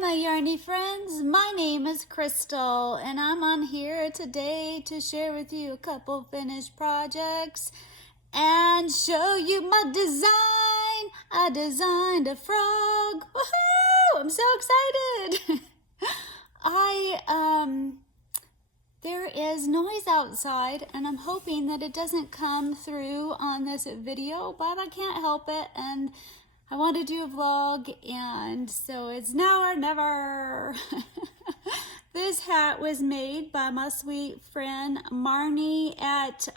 my Yarny friends. My name is Crystal, and I'm on here today to share with you a couple finished projects and show you my design. I designed a frog. Woohoo! I'm so excited. There is noise outside, and I'm hoping that it doesn't come through on this video, but I can't help it, and I want to do a vlog, and so it's now or never. This hat was made by my sweet friend Marny at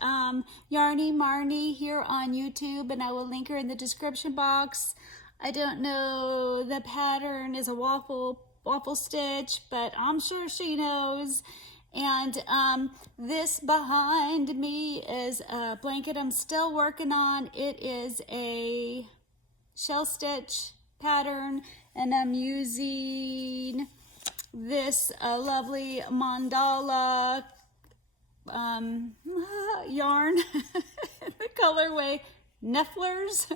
Yarny Marny here on YouTube, and I will link her in the description box. I don't know, the pattern is a waffle stitch, but I'm sure she knows. And this behind me is a blanket I'm still working on. It is a shell stitch pattern, and I'm using this lovely mandala yarn, the colorway Nefflers,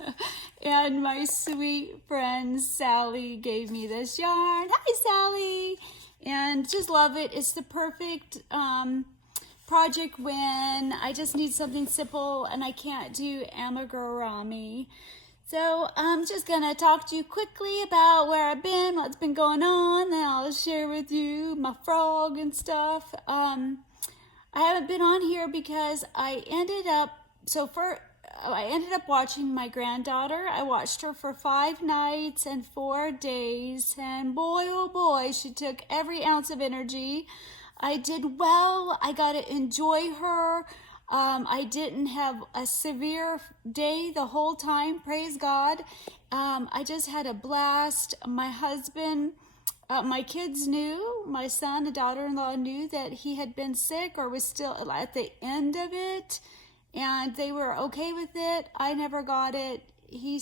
and my sweet friend Sally gave me this yarn. Hi Sally! And just love it. It's the perfect project when I just need something simple and I can't do amigurumi. So I'm just gonna talk to you quickly about where I've been, what's been going on, then I'll share with you my frog and stuff. I haven't been on here because I ended up watching my granddaughter. I watched her for 5 nights and 4 days, and boy, oh boy, she took every ounce of energy. I did well. I got to enjoy her. I didn't have a severe day the whole time, praise God. I just had a blast. My husband, my kids knew, my son and daughter-in-law knew that he had been sick or was still at the end of it, and they were okay with it. I never got it. He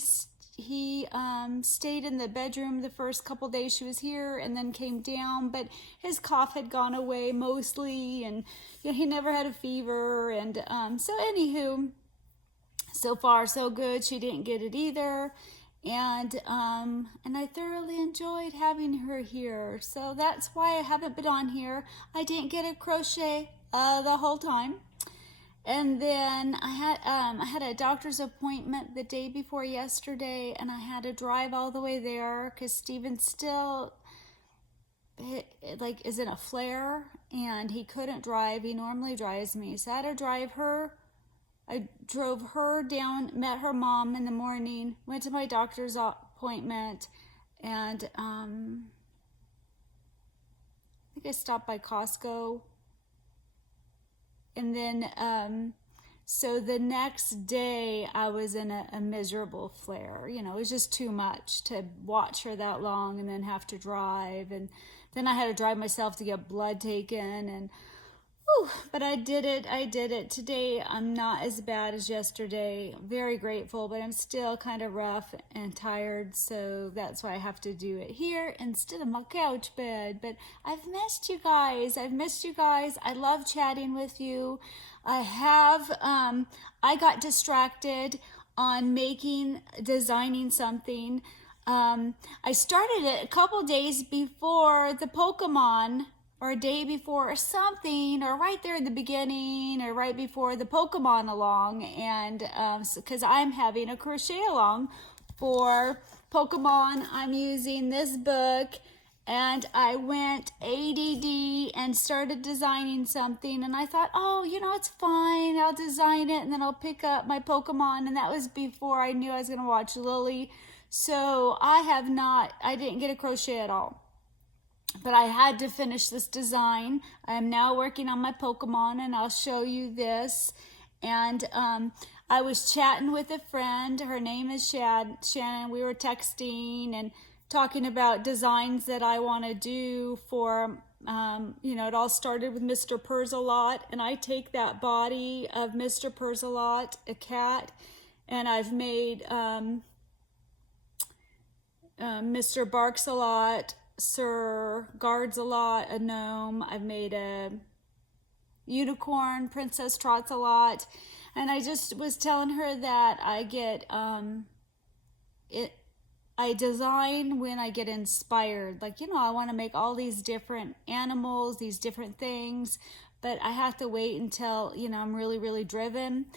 stayed in the bedroom the first couple days she was here and then came down, but his cough had gone away mostly, and he never had a fever, and so anywho, so far so good. She didn't get it either, and I thoroughly enjoyed having her here. So that's why I haven't been on here. I didn't get a crochet the whole time. And then I had a doctor's appointment the day before yesterday, and I had to drive all the way there because Steven still is in a flare, and he couldn't drive. He normally drives me, so I had to drive her. I drove her down, met her mom in the morning, went to my doctor's appointment, and I think I stopped by Costco. And then, so the next day I was in a miserable flare. It was just too much to watch her that long and then have to drive. And then I had to drive myself to get blood taken. And, whew, but I did it. Today I'm not as bad as yesterday. Very grateful, but I'm still kind of rough and tired. So that's why I have to do it here instead of my couch bed. But I've missed you guys. I love chatting with you. I got distracted on designing something. I started it a couple days before the Pokemon, or a day before or something, or right there in the beginning, or right before the Pokemon along, and because I'm having a crochet along for Pokemon, I'm using this book, and I went ADD and started designing something, and I thought, oh, it's fine, I'll design it, and then I'll pick up my Pokemon, and that was before I knew I was going to watch Lily, so I didn't get a crochet at all. But I had to finish this design. I am now working on my Pokemon, and I'll show you this. And I was chatting with a friend. Her name is Shannon. We were texting and talking about designs that I want to do for, it all started with Mr. Purrsalot. And I take that body of Mr. Purrsalot, a cat, and I've made Mr. Barksalot, Sir Guardsalot, a gnome. I've made a unicorn, Princess Trots-a-lot, and I just was telling her that I get I design when I get inspired. Like, you know, I want to make all these different animals, these different things, but I have to wait until, you know, I'm really, really driven.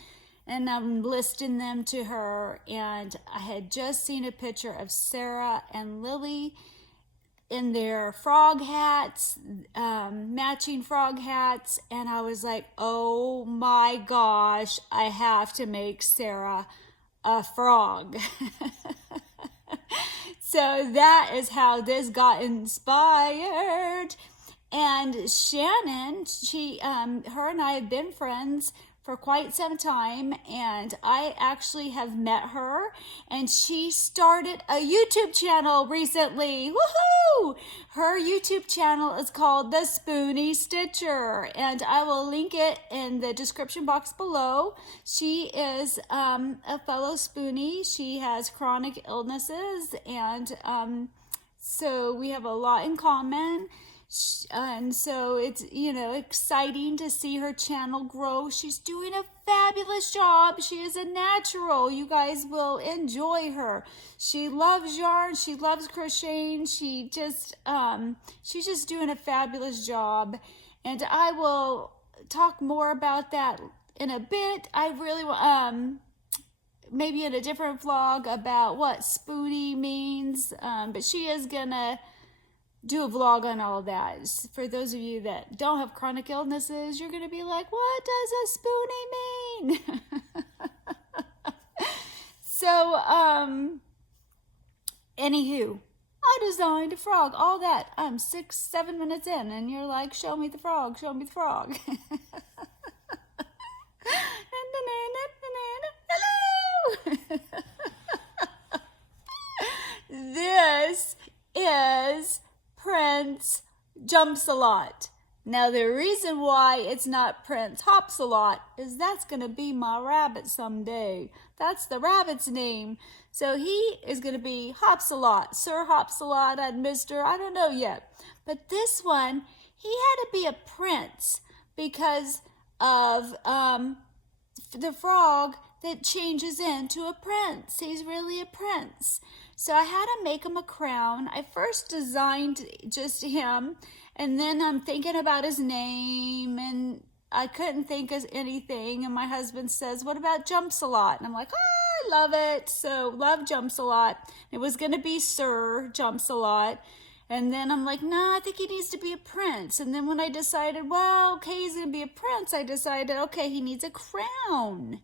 And I'm listing them to her. And I had just seen a picture of Sarah and Lily in their frog hats, matching frog hats. And I was like, oh my gosh, I have to make Sarah a frog. So that is how this got inspired. And Shannon, her and I have been friends for quite some time, and I actually have met her, and she started a YouTube channel recently. Woohoo! Her YouTube channel is called the Spoonie Stitcher, and I will link it in the description box below. She is a fellow Spoonie. She has chronic illnesses, and so we have a lot in common. And so it's, you know, exciting to see her channel grow. She's doing a fabulous job. She is a natural. You guys will enjoy her. She loves yarn. She loves crocheting. She's just doing a fabulous job. And I will talk more about that in a bit. I really maybe in a different vlog about what Spoonie means. But she is gonna do a vlog on all of that. For those of you that don't have chronic illnesses, you're going to be like, what does a Spoonie mean? So, anywho, I designed a frog, all that. I'm 6-7 minutes in, and you're like, show me the frog, show me the frog. Hello! This is Prince Jumpsalot. Now the reason why it's not Prince Hopsalot is that's going to be my rabbit someday. That's the rabbit's name. So he is going to be Hopsalot, Sir Hopsalot and Mr. I don't know yet. But this one, he had to be a prince because of the frog that changes into a prince. He's really a prince. So I had to make him a crown. I first designed just him, and then I'm thinking about his name, and I couldn't think of anything. And my husband says, what about Jumpsalot? And I'm like, oh, I love it. So love Jumpsalot. It was going to be Sir Jumpsalot. And then I'm like, nah, I think he needs to be a prince. And then when I decided, well, okay, he's going to be a prince, I decided, okay, he needs a crown.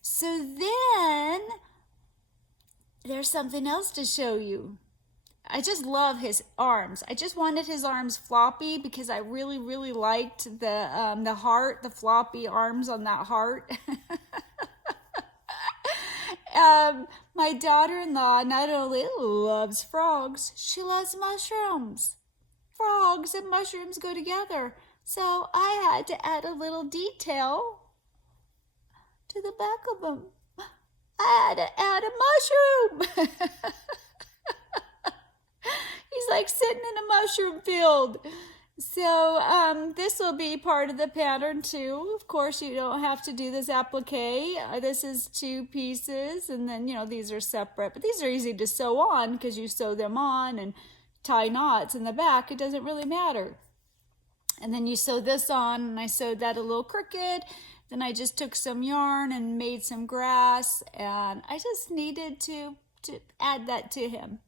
So then there's something else to show you. I just love his arms. I just wanted his arms floppy because I really, really liked the heart, the floppy arms on that heart. My daughter-in-law not only loves frogs, she loves mushrooms. Frogs and mushrooms go together. So I had to add a little detail to the back of them. I had to add a mushroom. He's like sitting in a mushroom field. So this will be part of the pattern too. Of course, you don't have to do this applique. This is 2 pieces, and then, you know, these are separate. But these are easy to sew on because you sew them on and tie knots in the back. It doesn't really matter. And then you sew this on, and I sewed that a little crooked. Then I just took some yarn and made some grass, and I just needed to add that to him.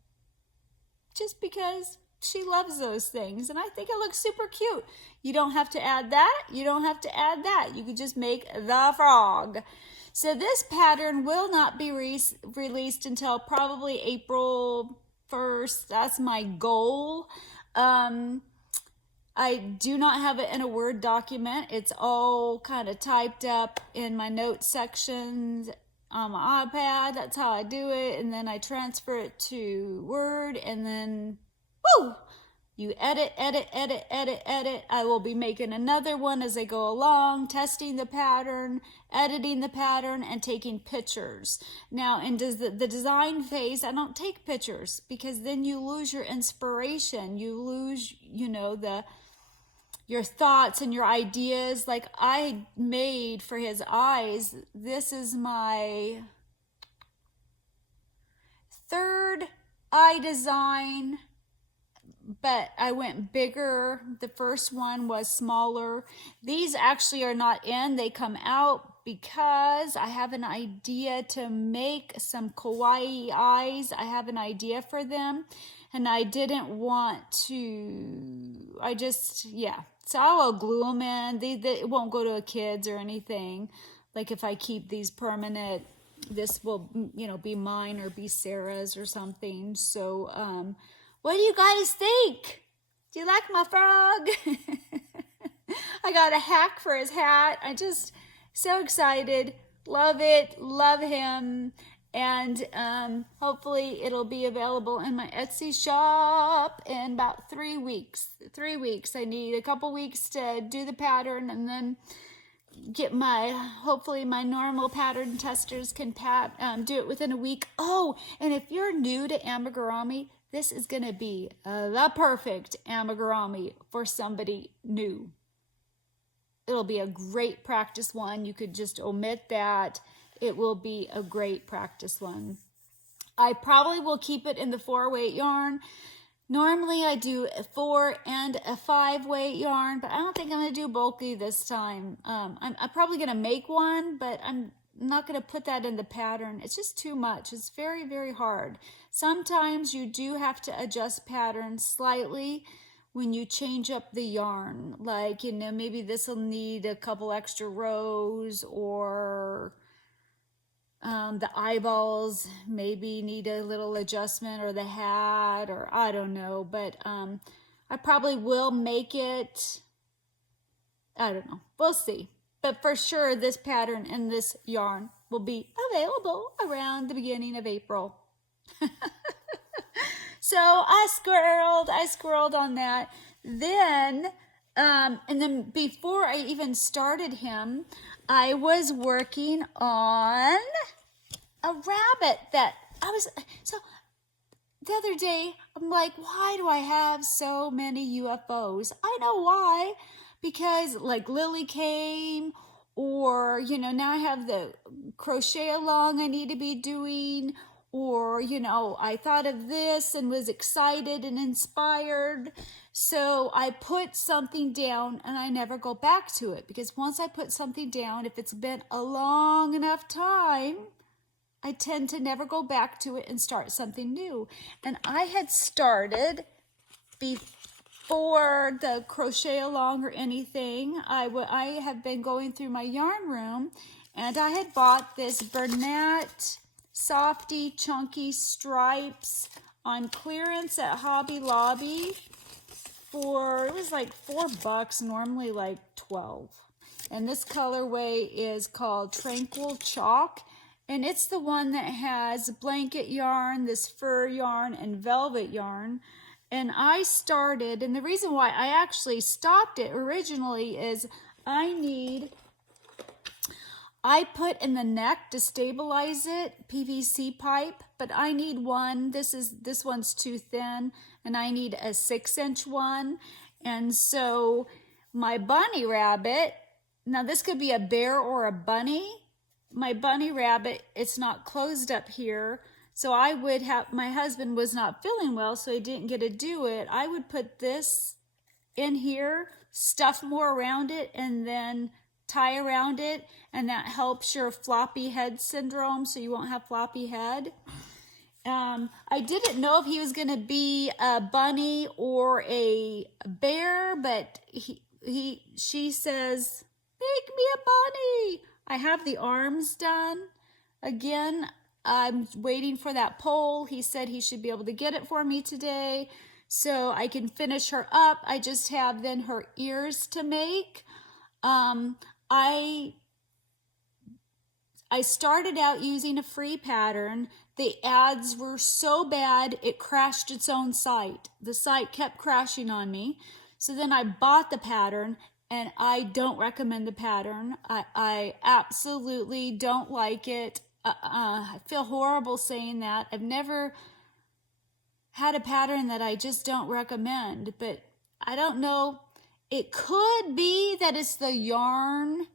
Just because she loves those things, and I think it looks super cute. You don't have to add that. You don't have to add that. You could just make the frog. So this pattern will not be released until probably April 1st. That's my goal. I do not have it in a Word document. It's all kind of typed up in my notes sections on my iPad. That's how I do it. And then I transfer it to Word, and then, woo! You edit, edit, edit, edit, edit. I will be making another one as I go along, testing the pattern, editing the pattern, and taking pictures. Now, in the design phase, I don't take pictures because then you lose your inspiration. You lose, you know, your thoughts and your ideas. Like I made for his eyes, this is my third eye design, but I went bigger. The first one was smaller. These actually are not in, they come out because I have an idea to make some kawaii eyes. I have an idea for them, and I didn't want to, yeah. So I will glue them in. It won't go to a kid's or anything. Like if I keep these permanent, this will, be mine or be Sarah's or something. So, what do you guys think? Do you like my frog? I got a hack for his hat. I just so excited. Love it. Love him. And hopefully it'll be available in my Etsy shop in about 3 weeks. 3 weeks. I need a couple weeks to do the pattern, and then get hopefully my normal pattern testers can do it within a week. Oh, and if you're new to amigurumi, this is going to be the perfect amigurumi for somebody new. It'll be a great practice one. You could just omit that. It will be a great practice one. I probably will keep it in the 4-weight yarn. Normally I do a 4 and a 5-weight yarn, but I don't think I'm going to do bulky this time. I'm probably going to make one, but I'm not going to put that in the pattern. It's just too much. It's very, very hard. Sometimes you do have to adjust patterns slightly when you change up the yarn. Like, maybe this will need a couple extra rows, or the eyeballs maybe need a little adjustment, or the hat, or I don't know. But I probably will make it. I don't know. We'll see. But for sure, this pattern and this yarn will be available around the beginning of April. So I squirreled on that. Then, and then before I even started him, I was working on a rabbit so the other day, I'm like, why do I have so many UFOs? I know why. Because like Lily came, or, now I have the crochet along I need to be doing, or, I thought of this and was excited and inspired. So I put something down and I never go back to it, because once I put something down, if it's been a long enough time, I tend to never go back to it and start something new. And I had started before the crochet along or anything. I have been going through my yarn room, and I had bought this Bernat Softy Chunky Stripes on clearance at Hobby Lobby it was like $4, normally like 12. And this colorway is called Tranquil Chalk, and it's the one that has blanket yarn, this fur yarn, and velvet yarn. And I started, and the reason why I actually stopped it originally is I put in the neck to stabilize it, PVC pipe, but I need one. This one's too thin, and I need a 6-inch one. And so my bunny rabbit, now this could be a bear or a bunny. My bunny rabbit, it's not closed up here. So my husband was not feeling well, so he didn't get to do it. I would put this in here, stuff more around it, and then tie around it, and that helps your floppy head syndrome, so you won't have floppy head. I didn't know if he was going to be a bunny or a bear, but she says, make me a bunny. I have the arms done. Again, I'm waiting for that pole. He said he should be able to get it for me today, so I can finish her up. I just have then her ears to make. I started out using a free pattern. The ads were so bad, it crashed its own site. The site kept crashing on me. So then I bought the pattern, and I don't recommend the pattern. I absolutely don't like it. I feel horrible saying that. I've never had a pattern that I just don't recommend, but I don't know. It could be that it's the yarn,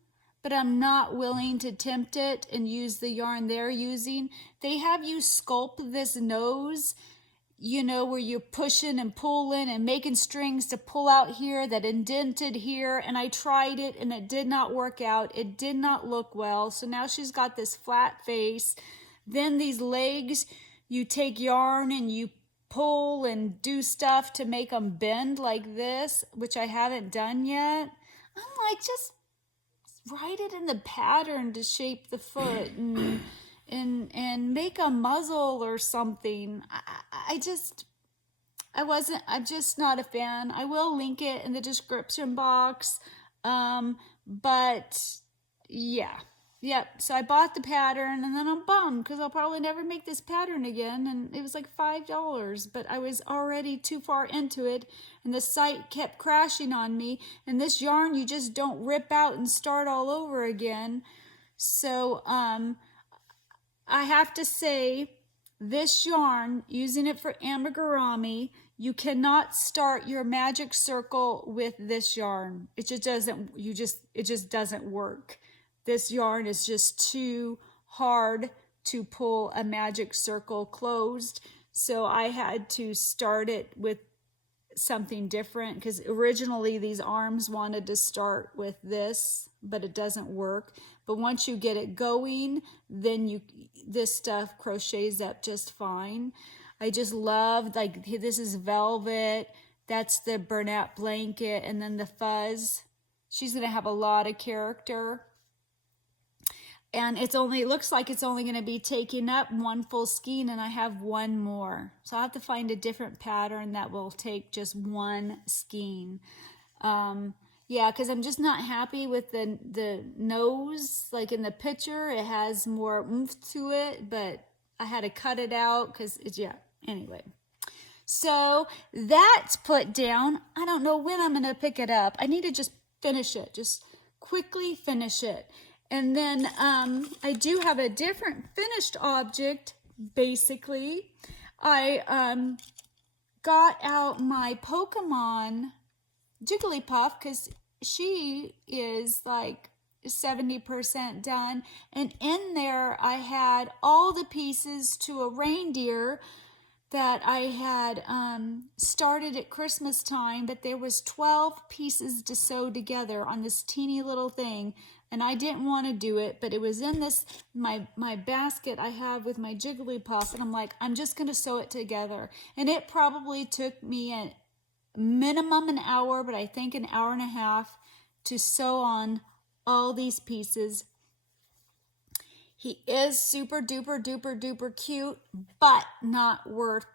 but I'm not willing to tempt it and use the yarn they're using. They have you sculpt this nose you know, where you're pushing and pulling and making strings to pull out here that indented here. And I tried it and it did not work out. It did not look well. So now she's got this flat face. Then these legs, you take yarn and you pull and do stuff to make them bend like this, which I haven't done yet. I'm like, just write it in the pattern to shape the foot and make a muzzle or something. I'm just not a fan. I will link it in the description box. But yeah. Yep, so I bought the pattern and then I'm bummed because I'll probably never make this pattern again, and it was like $5, but I was already too far into it and the site kept crashing on me, and this yarn you just don't rip out and start all over again. So I have to say, this yarn, using it for amigurumi, you cannot start your magic circle with this yarn. It just doesn't work. This yarn is just too hard to pull a magic circle closed. So I had to start it with something different because originally these arms wanted to start with this, but it doesn't work. But once you get it going, then this stuff crochets up just fine. I just love, like, this is velvet. That's the burlap blanket, and then the fuzz. She's going to have a lot of character. And it looks like it's only going to be taking up one full skein, and I have one more. So I'll have to find a different pattern that will take just one skein. Yeah, because I'm just not happy with the nose. Like in the picture, it has more oomph to it, but I had to cut it out because anyway. So that's put down. I don't know when I'm going to pick it up. I need to just finish it, just quickly finish it. And then I do have a different finished object, basically. I got out my Pokemon Jigglypuff because she is like 70% done. And in there I had all the pieces to a reindeer that I had started at Christmas time, but there was 12 pieces to sew together on this teeny little thing. And I didn't want to do it, but it was in this, my basket I have with my Jigglypuff, and I'm like, I'm just going to sew it together. And it probably took me a minimum an hour, but I think an hour and a half to sew on all these pieces. He is super duper duper duper cute, but not worth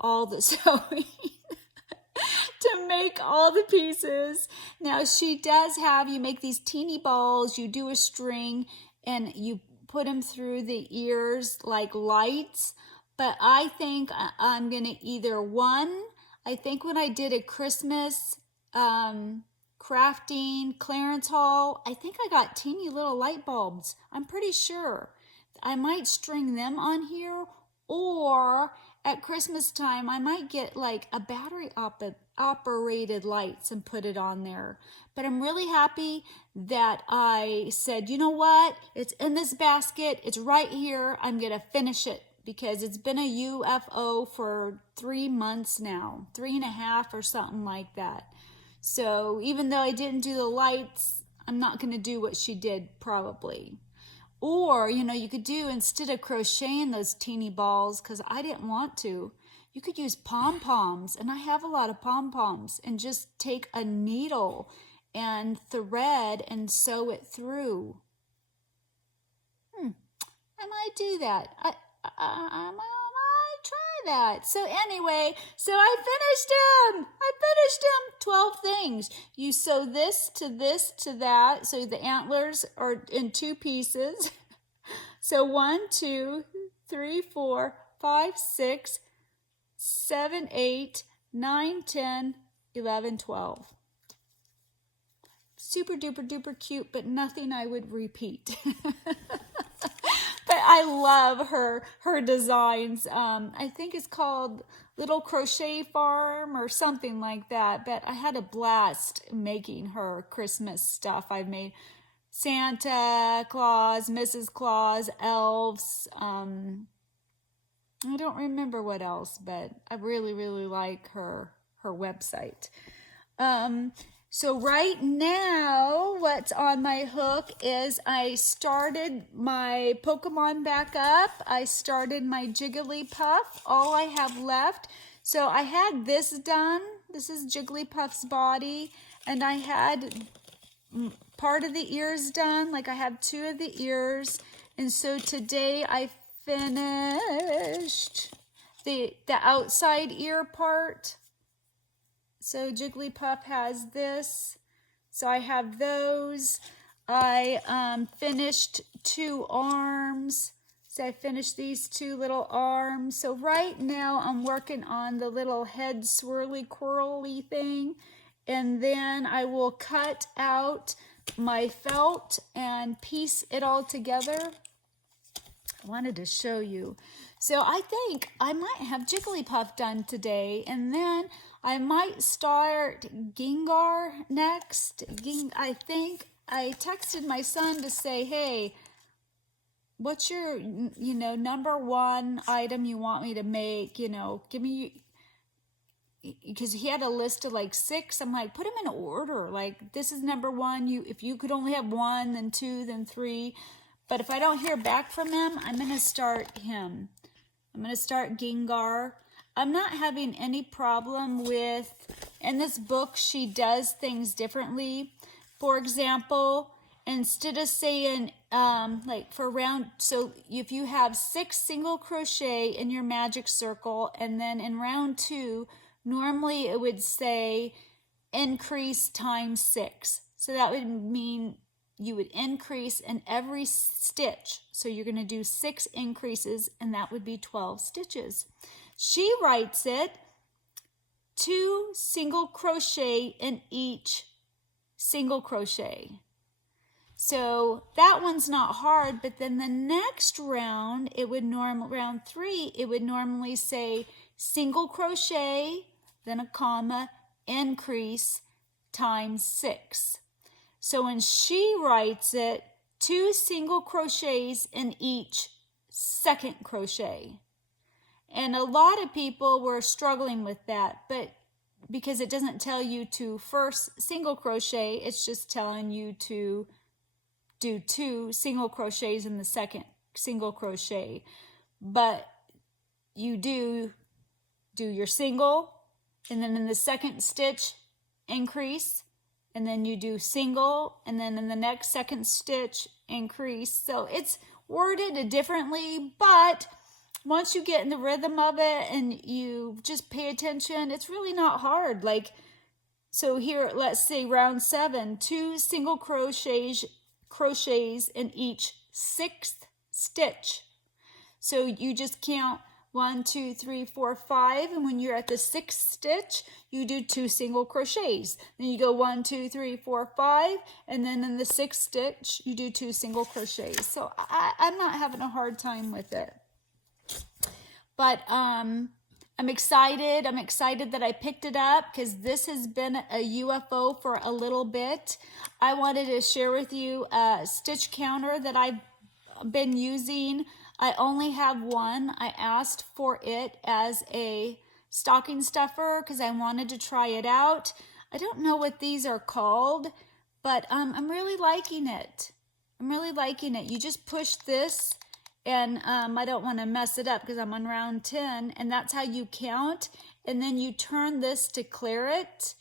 all the sewing. To make all the pieces. Now she does have, you make these teeny balls, you do a string, and you put them through the ears like lights. But I think I'm going to I think when I did a Christmas crafting clearance haul, I think I got teeny little light bulbs. I'm pretty sure. I might string them on here, or at Christmas time, I might get like a battery operated lights and put it on there. But I'm really happy that I said, you know what? It's in this basket. It's right here. I'm going to finish it because it's been a UFO for 3 months now, 3.5 or something like that. So even though I didn't do the lights, I'm not going to do what she did probably. Or, you could do, instead of crocheting those teeny balls, because I didn't want to, you could use pom-poms, and I have a lot of pom-poms, and just take a needle and thread and sew it through. I might do that. I might try that. So anyway, I finished him. 12 things. You sew this to that. So the antlers are in 2 pieces. So 1, 2, 3, 4, 5, 6, 7, 8, 9, 10, 11, 12. Super duper duper cute, but nothing I would repeat. But I love her designs. I think it's called Little Crochet Farm or something like that. But I had a blast making her Christmas stuff. I've made Santa Claus, Mrs. Claus, elves. I don't remember what else, but I really, really like her website. So right now, what's on my hook is I started my Pokemon back up. I started my Jigglypuff. All I have left. So I had this done. This is Jigglypuff's body. And I had part of the ears done. Like I have 2 of the ears. And so today I finished the outside ear part. So Jigglypuff has this. So I have those. I finished 2 arms. So I finished these 2 little arms. So right now I'm working on the little head swirly quirly thing. And then I will cut out my felt and piece it all together. I wanted to show you. So I think I might have Jigglypuff done today, and then I might start Gengar next. I think I texted my son to say, hey, what's your, number 1 item you want me to make? Give me, because he had a list of like 6. I'm like, put them in order. Like, this is number 1. If you could only have 1, then 2, then 3. But if I don't hear back from him, I'm going to start him. I'm going to start Gengar. I'm not having any problem with, in this book, she does things differently. For example, instead of saying, like for round, so if you have 6 single crochet in your magic circle, and then in round 2, normally it would say increase times 6. So that would mean you would increase in every stitch. So you're going to do 6 increases, and that would be 12 stitches. She writes it 2 single crochet in each single crochet. So that one's not hard, but then the next round, round 3, it would normally say single crochet, then a comma, increase times 6. So when she writes it, 2 single crochets in each second crochet. And a lot of people were struggling with that, but because it doesn't tell you to first single crochet, it's just telling you to do 2 single crochets in the second single crochet. But you do your single, and then in the second stitch, increase, and then you do single, and then in the next second stitch, increase. So it's worded differently, but once you get in the rhythm of it and you just pay attention, it's really not hard. Like, so here, let's say round 7, 2 single crochets in each 6th stitch. So you just count 1, 2, 3, 4, 5, and when you're at the 6th stitch, you do 2 single crochets. Then you go 1, 2, 3, 4, 5, and then in the 6th stitch, you do 2 single crochets. So I'm not having a hard time with it. But I'm excited. I'm excited that I picked it up because this has been a UFO for a little bit. I wanted to share with you a stitch counter that I've been using. I only have one. I asked for it as a stocking stuffer because I wanted to try it out. I don't know what these are called, but I'm really liking it. I'm really liking it. You just push this, and I don't want to mess it up because I'm on round 10, and that's how you count. And then you turn this to clear it,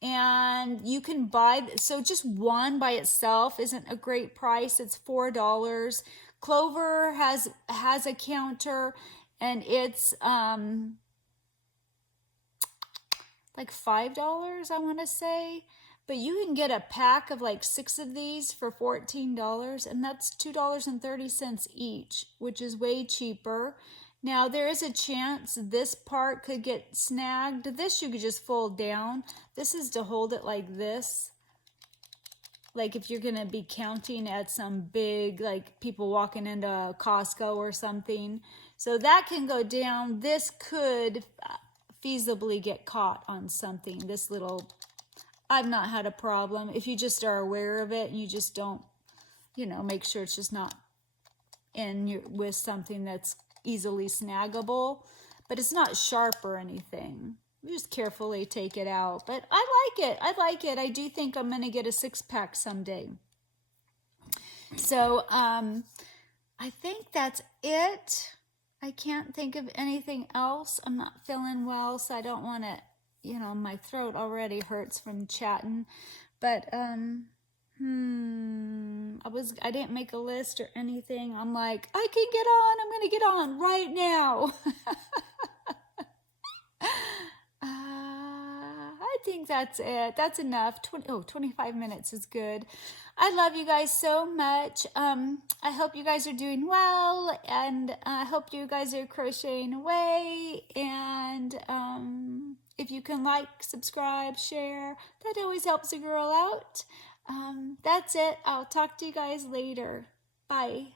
and you can buy, so just one by itself isn't a great price. It's $4. Clover has a counter, and it's like $5, I want to say. But you can get a pack of like 6 of these for $14, and that's $2.30 each, which is way cheaper. Now, there is a chance this part could get snagged. This you could just fold down. This is to hold it like this. Like if you're going to be counting at some big, like people walking into Costco or something. So that can go down. This could feasibly get caught on something. This little, I've not had a problem. If you just are aware of it and you just don't, make sure it's just not with something that's easily snaggable, but it's not sharp or anything. You just carefully take it out, but I like it. I like it. I do think I'm going to get a 6-pack someday. So I think that's it. I can't think of anything else. I'm not feeling well, so I don't want to, you know, my throat already hurts from chatting. But I didn't make a list or anything. I'm like, I can get on. I'm going to get on right now. I think that's it. That's enough. 25 minutes is good. I love you guys so much. I hope you guys are doing well, and I hope you guys are crocheting away. And if you can like, subscribe, share, that always helps a girl out. That's it. I'll talk to you guys later. Bye.